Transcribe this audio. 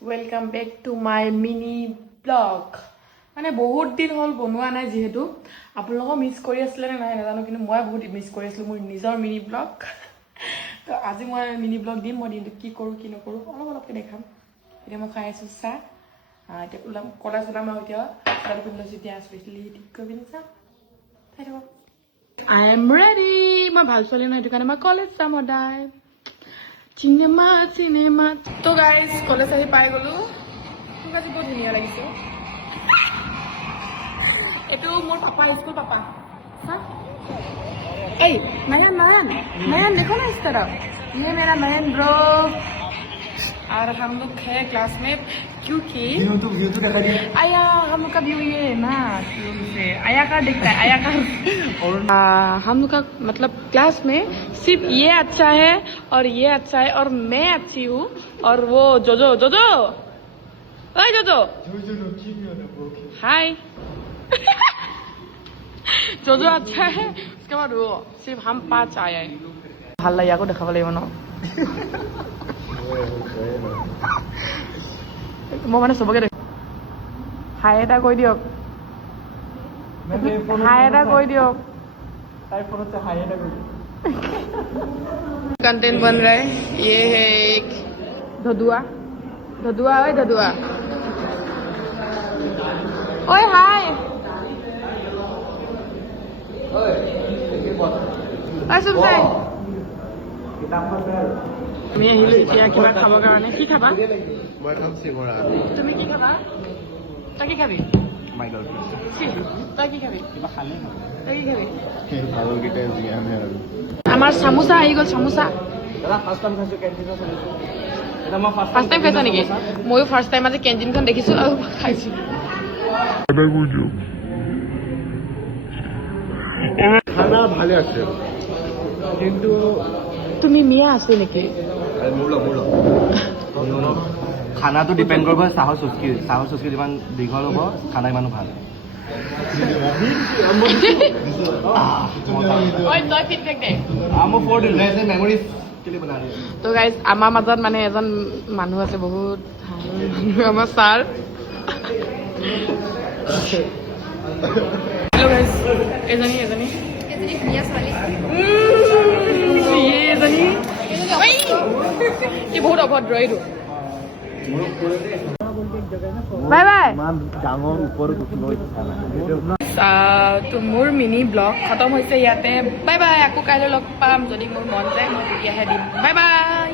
welcome back to my mini blog মানে বহুত দিন হ'ল বনোৱা নাই যেহেতু আপোনালোকক মিছ কৰি আছিলে নে নাই নাজানো কিন্তু মই বহুত মিছ কৰি আছিলোঁ মোৰ নিজৰ মিনি ব্লগ তো আজি মই মিনি ব্লগ দিম মই দিনটো কি কৰোঁ কি নকৰোঁ অলপকৈ দেখাম এতিয়া মই খাই আছোঁ চাহ এতিয়া ওলাম কলেজ ওলাম আৰু এতিয়া চাহটো পিন্ধি লৈছোঁ এতিয়া স্পেচিয়েলি ঠিক কৰি পিনি চাম চাই থাকক আই এম ৰেডি মই ভাল ছোৱালী নহয় সেইটো কাৰণে মই কলেজ যাম সদায় চিনেমা তো গাইজ কলেজ আহি পাই গ'লো মোক আজি বহুত ধুনীয়া লাগিছে এইটো মোৰ পাপা স্কুল पापा ए नयन देखो ना इस तरफ ये मेरा नयन ब्रो और हम लोग है क्लास में क्योंकि आया हम लोग का व्यू ये ना से आया का दिखता है आया का और हम लोग का मतलब क्लास में सिर्फ ये अच्छा है और ये अच्छा है और मैं अच्छी हूँ और वो जोजो ओए जोजो हाय जोजो अच्छा है उसके बाद वो सिर्फ हम 5 आए हैं ভাল লাগে আকৌ দেখাব লাগিব ন মই মানে চবকে দেখ হাই এটা কৈ দিয়ক হাই এটা কৈ দিয়ক তাই ফোন से हाय এটা কৈ कंटेंट बन रहा है ये है एक धदुआ ओए धदुआ ओए हाय ओए सुन से আমি আহিলো এতিয়া কিবা খাবৰ কাৰণে কি খাবা মই খাম চিঙৰা তুমি কি খাবা তই কি খাবি মাই গাৰ্লফ্ৰেণ্ড তই কি খাবি কিবা খালে তই কি খাবি ভালকেইটাই জিয়ামে আৰু আমাৰ চামোচা আহি গ'ল চামোচা দাদা ফাৰ্ষ্ট টাইম খাইছো কেণ্টিনত চলিছো এটা মই ফাৰ্ষ্ট টাইম খাইছা নেকি ময়ো ফাৰ্ষ্ট টাইম আজি কেণ্টিনখন দেখিছো আৰু খাইছো খানা ভালে আছে কিন্তু তুমি মিয়া আছে নেকি মোৰ খানাটো ডিপেণ্ড কৰিব চাহৰ চুচকি যিমান দীঘল হ'ব খানা ইমানো ভাল তো গাইজ আমাৰ মাজত মানে এজন মানুহ আছে বহুত আমাৰ ছাৰ হেল্ল' গাইজ এজনী কি বহুত অভদ্ৰ এইটো বাই বাই ডাঙৰ ওপৰত তো মোৰ মিনি ব্লগ খতম হৈছে ইয়াতে বাই বাই আকৌ কাইলৈ লগ পাম যদি মোৰ মন যায় মই তেতিয়াহে দিম বাই বাই